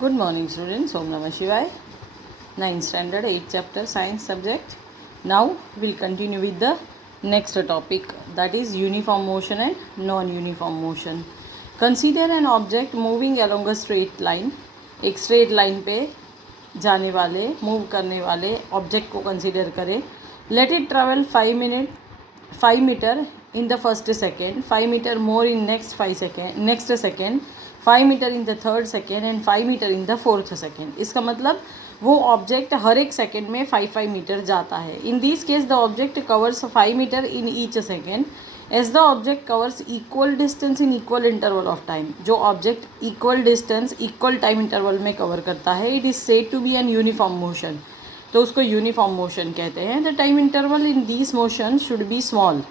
Good morning students, Om Namah Shivaya. 9th standard, 8th chapter, science subject. Now we'll continue with the next topic, that is uniform motion and non-uniform motion. Consider an object moving along a straight line. एक straight line पे जाने वाले move करने वाले object को consider करें. Let it travel 5 meter in the first second, 5 meter more in next second, 5 metre in the third second and 5 metre in the fourth second. इसका मतलब वो ऑब्जेक्ट हर एक सेकेंड में 5 मीटर जाता है. In this case the object covers 5 metre in each second as the object covers equal distance in equal interval of time. जो object equal distance equal time interval में cover करता है, it is said to be an uniform motion. तो उसको uniform motion कहते हैं. The time interval in this motion should be small.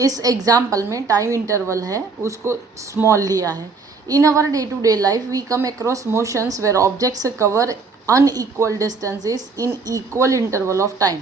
इस example में टाइम इंटरवल है उसको स्मॉल लिया है. इन our day to day life we come across motions where objects cover unequal distances in equal interval of time.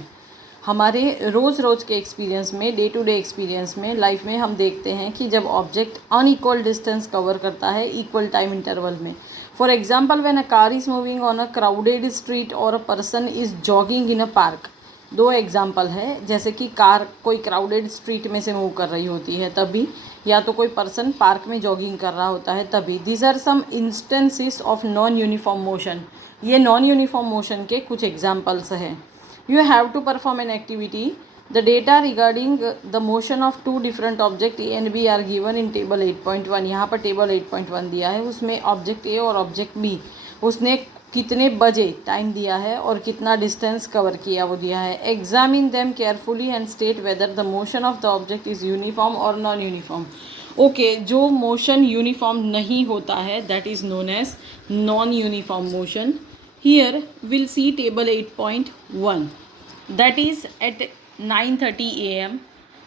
हमारे रोज़ के experience में, डे टू डे एक्सपीरियंस में, लाइफ में हम देखते हैं कि जब ऑब्जेक्ट अनइक्वल डिस्टेंस कवर करता है इक्वल टाइम इंटरवल में. For example, when a car is moving on a crowded street और a person is jogging in a park. दो एग्जाम्पल है, जैसे कि कार कोई क्राउडेड स्ट्रीट में से मूव कर रही होती है तभी, या तो कोई पर्सन पार्क में जॉगिंग कर रहा होता है तभी. These are some instances of non uniform motion. ये नॉन यूनिफॉर्म मोशन के कुछ एग्जाम्पल्स हैं. You have to perform an activity. The data regarding the motion of two different object A and B are given in table 8.1. यहाँ पर table 8.1 दिया है, उसमें object A और ऑब्जेक्ट बी, उसने कितने बजे टाइम दिया है और कितना डिस्टेंस कवर किया वो दिया है. Examine them carefully and state whether the motion of the object is uniform और नॉन यूनिफॉर्म. ओके, जो मोशन यूनिफॉर्म नहीं होता है that is known as non uniform motion. Here will see table 8.1. That is at 9:30 AM.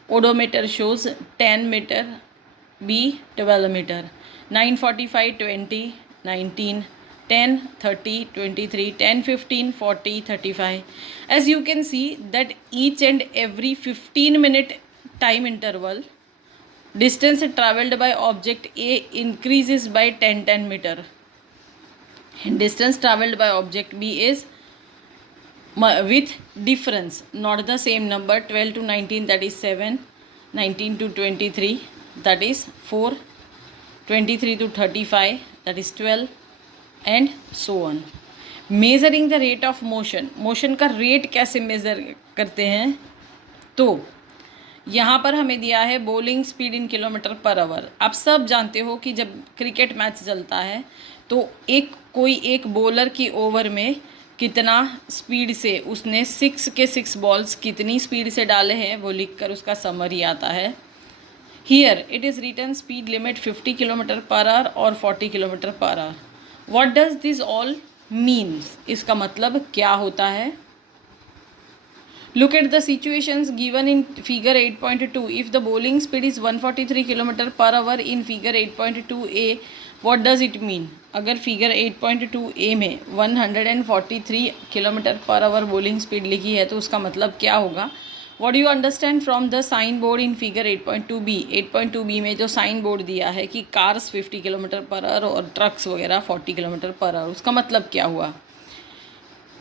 Odometer shows 10 metre, B 12 metre. 9:45 20 19 10 30 23 10 15 40 35. As you can see that each and every 15-minute time interval, distance travelled by object A increases by 10 meter, and distance travelled by object B is with difference, not the same number. 12 to 19, that is 7. 19 to 23, that is 4. 23 to 35, that is 12, and so on. Measuring the rate of motion. Motion का rate कैसे measure करते हैं? तो यहाँ पर हमें दिया है bowling speed in kilometre per our. आप सब जानते हो कि जब क्रिकेट मैच चलता है तो कोई एक बॉलर की ओवर में कितना स्पीड से उसने 6 बॉल्स कितनी स्पीड से डाले हैं वो लिखकर उसका समरी आता है. Here it is written speed limit 50 kilometre per hour और 40 kilometre per hour. What does this all means? इसका मतलब क्या होता है? Look at the situations given in figure 8.2. If the bowling speed is 143 km per hour in figure 8.2a, what does it mean? अगर figure 8.2a में 143 km per hour bowling speed लिखी है तो उसका मतलब क्या होगा? What do you understand from the sign board in figure 8.2b? 8.2b में जो साइन बोर्ड दिया है कि कार्स 50 किलोमीटर पर आवर और ट्रक्स वगैरह 40 किलोमीटर पर आवर, उसका मतलब क्या हुआ?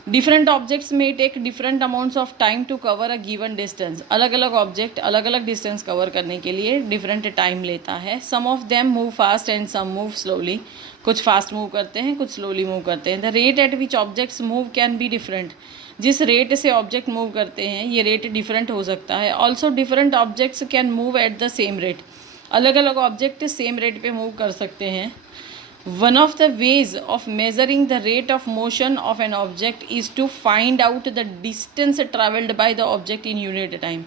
डिफरेंट ऑब्जेक्ट्स में take different amounts of time to cover a given distance. अलग अलग ऑब्जेक्ट अलग अलग डिस्टेंस कवर करने के लिए डिफरेंट टाइम लेता है. Some of them move fast and some move slowly. कुछ फास्ट मूव करते हैं, कुछ स्लोली मूव करते हैं. The rate at which objects move can be different. जिस रेट से ऑब्जेक्ट मूव करते हैं ये रेट डिफरेंट हो सकता है. Also different objects can move at the same rate. अलग अलग ऑब्जेक्ट सेम रेट पे मूव कर सकते हैं. One of the ways of measuring the rate of motion of an object is to find out the distance travelled by the object in unit time.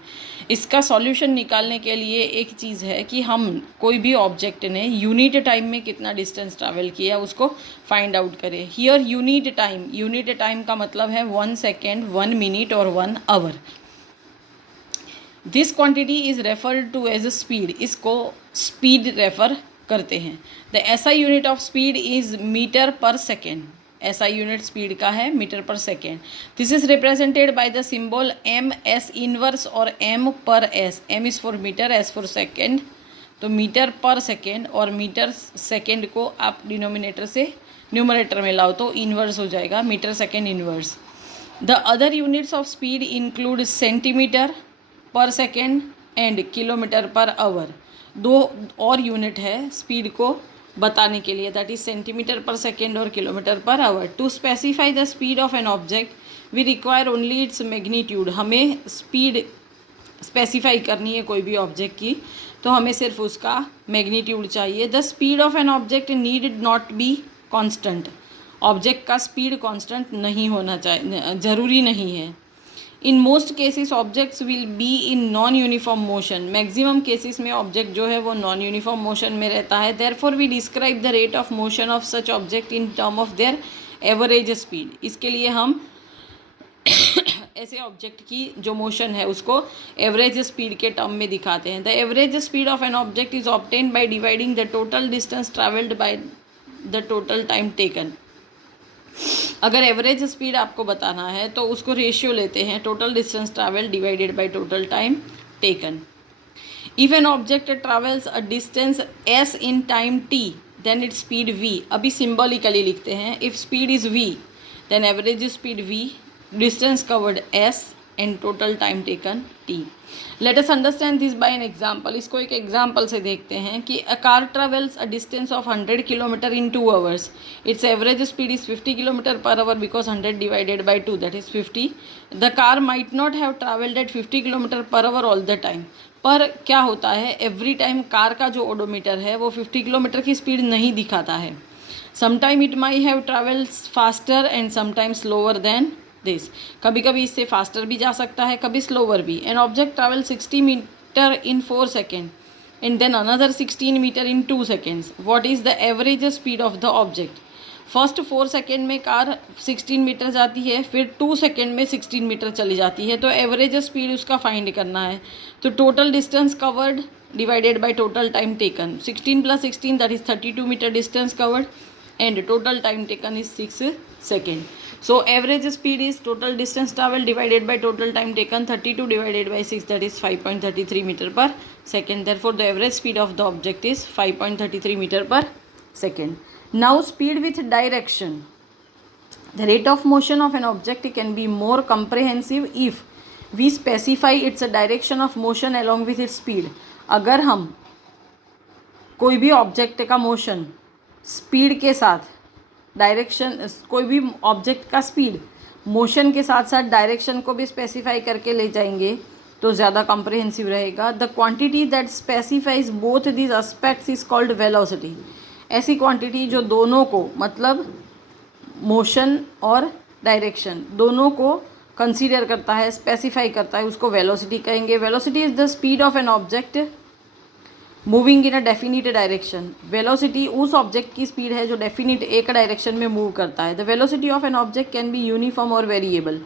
इसका solution निकालने के लिए एक चीज़ है कि हम कोई भी ऑब्जेक्ट ने यूनिट टाइम में कितना डिस्टेंस ट्रैवल किया उसको फाइंड आउट करें. हियर यूनिट टाइम का मतलब है 1 सेकेंड, 1 मिनट और 1 hour. This quantity is referred to as speed. इसको स्पीड रेफर करते हैं. The SI unit of speed is metre per second. SI unit speed का है metre per second. This is represented by the symbol m s inverse और m per s. M is for metre, s for second. तो metre per second और metre second को आप denominator से numerator में लाओ तो इन्वर्स हो जाएगा, meter second inverse. The other units of speed include centimeter per second and kilometer per hour. दो और यूनिट है स्पीड को बताने के लिए, that is centimeter per second और kilometer per hour. To specify the speed of an object we require only its magnitude. हमें speed specify करनी है कोई भी ऑब्जेक्ट की, तो हमें सिर्फ उसका मैग्नीट्यूड चाहिए। The speed of an object need not be constant. Object का स्पीड कांस्टेंट नहीं होना चाहिए, ज़रूरी नहीं है। In most cases objects will be in non uniform motion. Maximum cases में ऑब्जेक्ट जो है वो नॉन यूनिफॉर्म मोशन में रहता है। Therefore we describe the rate of motion of such object in term of their average speed. इसके लिए हम ऐसे ऑब्जेक्ट की जो मोशन है उसको एवरेज स्पीड के टर्म में दिखाते हैं। The average speed of an object is obtained by dividing the total distance travelled by the total time taken. अगर एवरेज स्पीड आपको बताना है तो उसको रेशियो लेते हैं total distance travel divided by total time taken. If an object travels a distance S in time T then its speed we. अभी symbolically लिखते हैं, if speed is we then average speed we, distance covered s and total time taken t. Let us understand this by an example. इसको एक example से देखते हैं कि a car travels a distance of 100 km in 2 hours. Its average speed is 50 km per hour because 100 divided by 2 that is 50. The car might not have traveled at 50 km per hour all the time. पर क्या होता है, every time car का जो odometer है वो 50 kilometre की speed नहीं दिखाता है। Sometime it my have travels faster and sometime slower then this. कभी कभी इससे फास्टर भी जा सकता है, कभी स्लोअर भी। An object travel 60 metre in 4 second and then another 16 metre in 2 seconds. What is the average speed of the object? First 4 second में कार 16 मीटर जाती है, फिर 2 सेकेंड में 16 मीटर चली जाती है, तो एवरेज स्पीड उसका फाइंड करना है। तो total distance covered divided by total time taken, 16 + 16 that is 32 metre distance covered and total time taken is 6 seconds. So average speed is total distance traveled divided by total time taken, 32 divided by 6 that is 5.33 meter per second. Therefore the average speed of the object is 5.33 meter per second. Now speed with direction. The rate of motion of an object can be more comprehensive if we specify its direction of motion along with its speed. अगर हम कोई भी object का motion speed के साथ direction, कोई भी object का स्पीड मोशन के साथ साथ डायरेक्शन को भी स्पेसिफाई करके ले जाएंगे तो ज़्यादा कॉम्प्रिहेंसिव रहेगा। The quantity that specifies both this aspects is called velocity. ऐसी क्वांटिटी जो दोनों को, मतलब मोशन और डायरेक्शन दोनों को कंसीडर करता है, स्पेसिफाई करता है, उसको वेलोसिटी कहेंगे। Velocity is the speed of an object moving in a definite direction. Velocity उस ऑब्जेक्ट की स्पीड है जो डेफिनिट एक डायरेक्शन में मूव करता है। The velocity of an object can be uniform और वेरिएबल।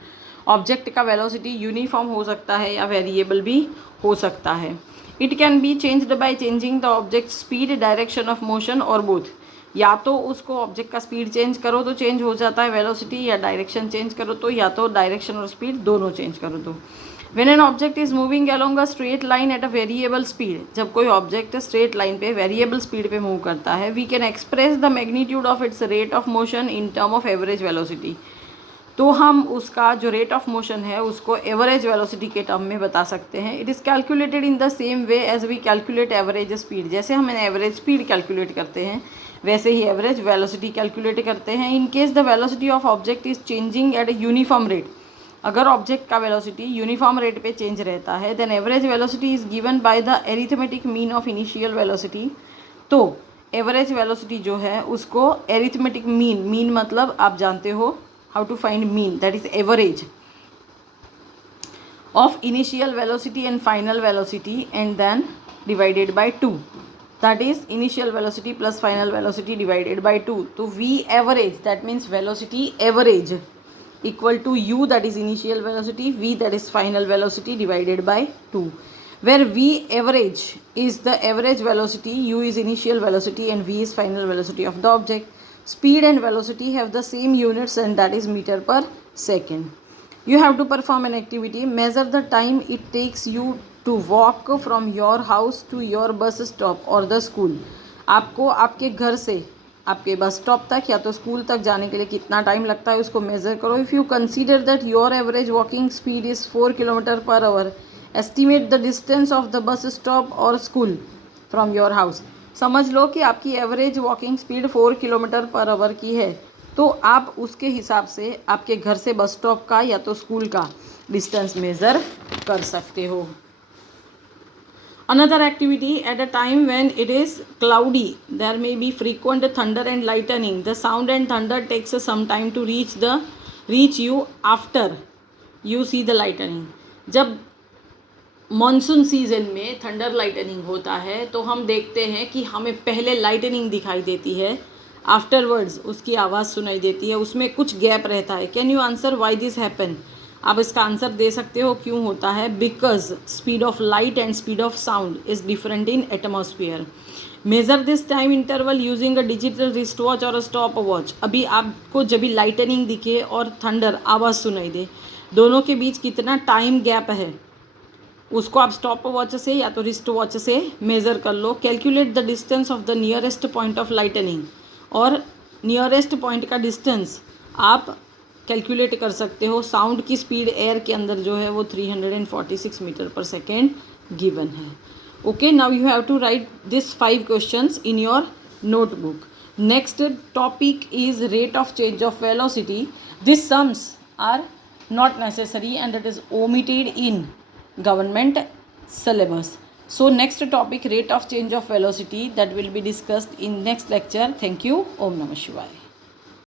ऑब्जेक्ट का वेलोसिटी यूनिफॉर्म हो सकता है या वेरिएबल भी हो सकता है। It can be changed by changing the object speed, direction of motion और बोथ। या तो उसको ऑब्जेक्ट का स्पीड चेंज करो तो चेंज हो जाता है वेलोसिटी, या डायरेक्शन चेंज करो तो, या तो डायरेक्शन और स्पीड दोनों चेंज करो तो। When an object is moving along a straight line at a variable speed, जब कोई ऑब्जेक्ट स्ट्रेट लाइन पे वेरिएबल स्पीड पे मूव करता है, we can express the magnitude of its rate of motion in term of average velocity. तो हम उसका जो रेट ऑफ मोशन है उसको एवरेज वेलोसिटी के टर्म में बता सकते हैं। It is calculated in the same way as we calculate average speed. जैसे हम एवरेज स्पीड कैलकुलेट करते हैं वैसे ही एवरेज वेलोसिटी कैलकुलेट करते हैं। In case the velocity of object is changing at a uniform rate, अगर ऑब्जेक्ट का velocity uniform rate पे चेंज रहता है, then average velocity is given by the arithmetic mean of initial velocity. तो average velocity जो है उसको arithmetic mean मतलब आप जानते हो how to find mean, that is average of initial velocity and final velocity and then divided by 2, that is initial velocity plus final velocity divided by 2। तो we average that means velocity average equal to u that is initial velocity, v that is final velocity divided by 2, where v average is the average velocity, u is initial velocity and v is final velocity of the object. Speed and velocity have the same units and that is meter per second. You have to perform an activity, measure the time it takes you to walk from your house to your bus stop और the school. आपको आपके घर से आपके bus stop तक या तो school तक जाने के लिए कितना टाइम लगता है उसको मेज़र करो। If you consider that your average walking speed is 4 kilometre per our, estimate the distance of the bus stop और स्कूल फ्रॉम योर हाउस। समझ लो कि आपकी average walking speed 4 kilometre per our की है, तो आप उसके हिसाब से आपके घर से बस स्टॉप का या तो स्कूल का डिस्टेंस मेज़र कर सकते हो। Another activity, at a time when it is cloudy, there may be frequent thunder and lightning. The sound and thunder takes some time to reach you after you see the lightning. जब monsoon season में thunder lightning होता है तो हम देखते हैं कि हमें पहले लाइटनिंग दिखाई देती है, आफ्टरवर्ड्स उसकी आवाज़ सुनाई देती है, उसमें कुछ गैप रहता है। Can you answer why this happen? आप इसका आंसर दे सकते हो क्यों होता है। Because speed of light and speed of sound is different in atmosphere. Measure this time interval using a digital wrist watch और अ स्टॉप वॉच। अभी आपको जब भी लाइटनिंग दिखे और थंडर आवाज़ सुनाई दे, दोनों के बीच कितना टाइम गैप है उसको आप स्टॉप वॉच से या तो रिस्ट वॉच से मेज़र कर लो। Calculate the distance of the nearest point of lightning, और नियरेस्ट पॉइंट का डिस्टेंस आप कैलकुलेट कर सकते हो। साउंड की स्पीड एयर के अंदर जो है वो 346 मीटर पर सेकेंड गिवन है। Okay, now you have to write this 5 questions in your notebook. Next topic is rate of change of velocity. This sums are not necessary and it is omitted in government syllabus. So next topic, rate of change of velocity, that will be discussed in next lecture. Thank you. Om Namah Shivaya.